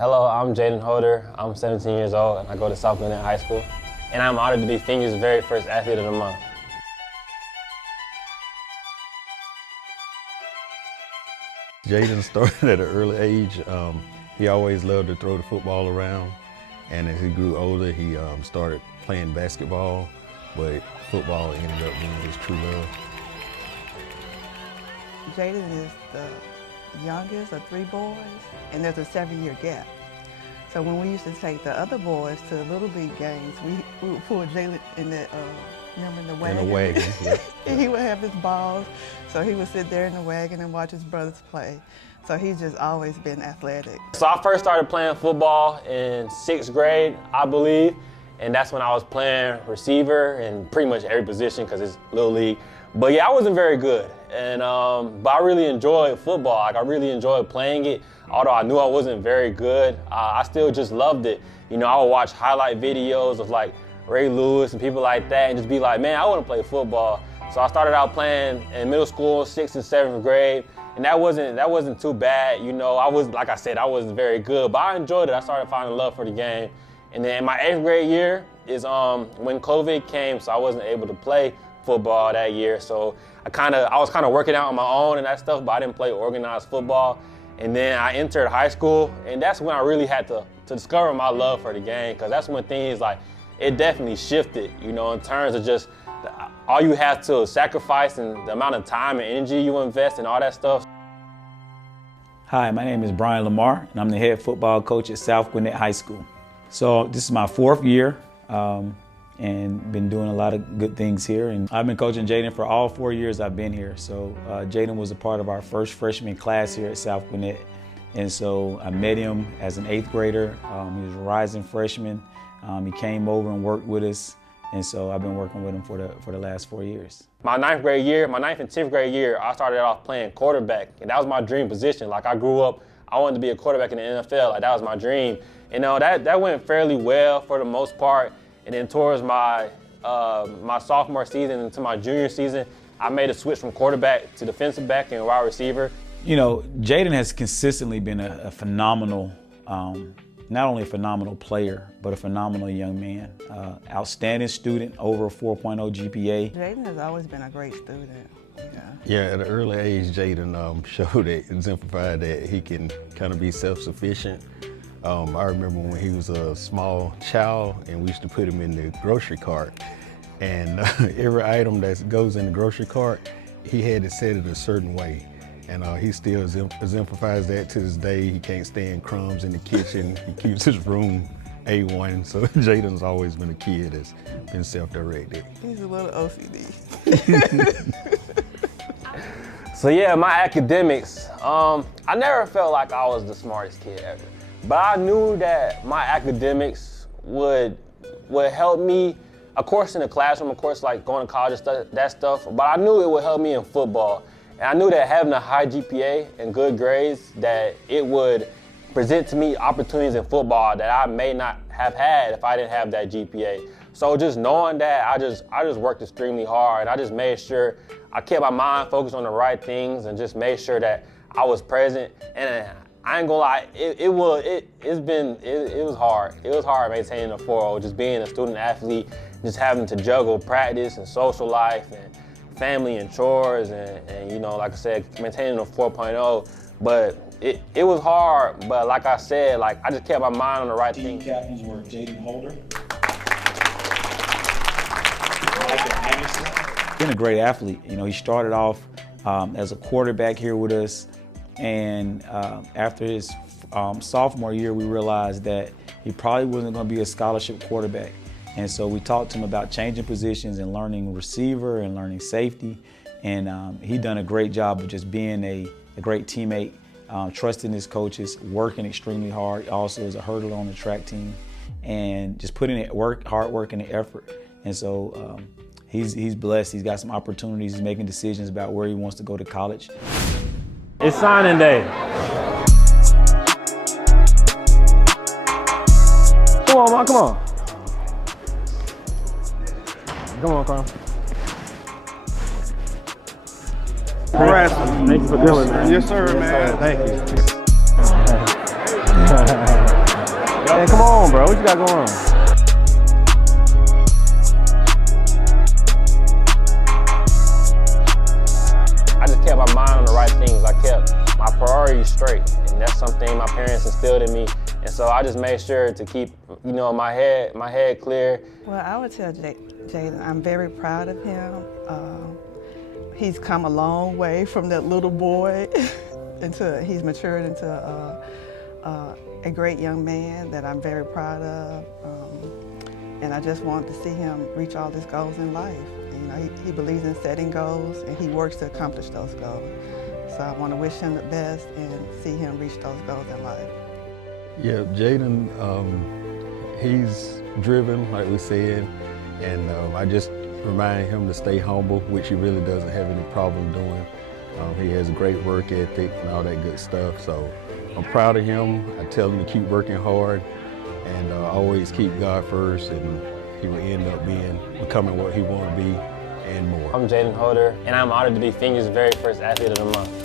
Hello, I'm Jaden Holder. I'm 17 years old and I go to South Gwinnett High School. And I'm honored to be Finger's very first athlete of the month. Jaden started at an early age. He always loved to throw the football around. And as he grew older, he started playing basketball, but football ended up being his true love. Jaden is the youngest of 3 boys, and there's a 7-year gap. So when we used to take the other boys to Little League games, we would pull Jaden in the, remember in the wagon? In the wagon, yeah. And he would have his balls, so he would sit there in the wagon and watch his brothers play. So he's just always been athletic. So I first started playing football in 6th grade, I believe. And that's when I was playing receiver in pretty much every position because it's Little League. But yeah, I wasn't very good. And but I really enjoyed football. Like I really enjoyed playing it. Although I knew I wasn't very good, I still just loved it. You know, I would watch highlight videos of like Ray Lewis and people like that and just be like, man, I want to play football. So I started out playing in middle school, 6th and 7th grade. And that wasn't too bad. You know, like I said, I wasn't very good, but I enjoyed it. I started finding love for the game. And then my 8th grade year is when COVID came, so I wasn't able to play football that year. So I was kind of working out on my own and that stuff, but I didn't play organized football. And then I entered high school, and that's when I really had to discover my love for the game, because that's when things it definitely shifted, you know, in terms of just all you have to sacrifice and the amount of time and energy you invest and all that stuff. Hi, my name is Brian Lamar, and I'm the head football coach at South Gwinnett High School. So this is my 4th year and been doing a lot of good things here. And I've been coaching Jaden for all 4 years I've been here. So Jaden was a part of our first freshman class here at South Gwinnett. And so I met him as an 8th grader. He was a rising freshman. He came over and worked with us. And so I've been working with him for the last 4 years. My 9th grade year, my 9th and 10th grade year, I started off playing quarterback. And that was my dream position. Like I grew up, I wanted to be a quarterback in the NFL. Like that was my dream. You know, that went fairly well for the most part. And then towards my sophomore season into my junior season, I made a switch from quarterback to defensive back and wide receiver. You know, Jaden has consistently been a phenomenal, not only a phenomenal player, but a phenomenal young man. Outstanding student, over a 4.0 GPA. Jaden has always been a great student. Yeah, at an early age, Jaden showed it, exemplified that he can kind of be self-sufficient. I remember when he was a small child and we used to put him in the grocery cart, and every item that goes in the grocery cart, he had to set it a certain way. And he still exemplifies that to this day. He can't stand crumbs in the kitchen. He keeps his room A1. So Jaden's always been a kid that's been self-directed. He's a little OCD. So yeah, my academics, I never felt like I was the smartest kid ever. But I knew that my academics would help me, of course in the classroom, of course like going to college and that stuff, but I knew it would help me in football. And I knew that having a high GPA and good grades, that it would present to me opportunities in football that I may not have had if I didn't have that GPA. So just knowing that, I just worked extremely hard, and I just made sure I kept my mind focused on the right things and just made sure that I was present. And I ain't gonna lie, it was hard. It was hard maintaining a 4.0, just being a student athlete, just having to juggle practice and social life and family and chores and you know, like I said, maintaining a 4.0. But it was hard, but like I said, like I just kept my mind on the right thing. Team captains were Jaden Holder. Been a great athlete. You know, he started off as a quarterback here with us, and after his sophomore year, we realized that he probably wasn't going to be a scholarship quarterback. And so we talked to him about changing positions and learning receiver and learning safety. And he done a great job of just being a great teammate, trusting his coaches, working extremely hard. Also is a hurdler on the track team, and just putting in hard work and the effort. And so he's blessed. He's got some opportunities. He's making decisions about where he wants to go to college. It's signing day. Come on, man, come on. Come on, Carl. Congrats. Thank you for doing that. Yes, sir, man. Thank you. Man, come on, bro. What you got going on? I just kept my mind on the right things. I kept my priorities straight, and that's something my parents instilled in me. And so I just made sure to keep, my head clear. Well, I would tell Jaden I'm very proud of him. He's come a long way from that little boy he's matured into a great young man that I'm very proud of. And I just want to see him reach all his goals in life. He believes in setting goals, and he works to accomplish those goals. So I want to wish him the best and see him reach those goals in life. Yeah, Jaden, he's driven, like we said, and I just remind him to stay humble, which he really doesn't have any problem doing. He has a great work ethic and all that good stuff, so I'm proud of him. I tell him to keep working hard and always keep God first, and he will end up becoming what he wants to be and more. I'm Jaden Holder, and I'm honored to be Phoenix's very first athlete of the month.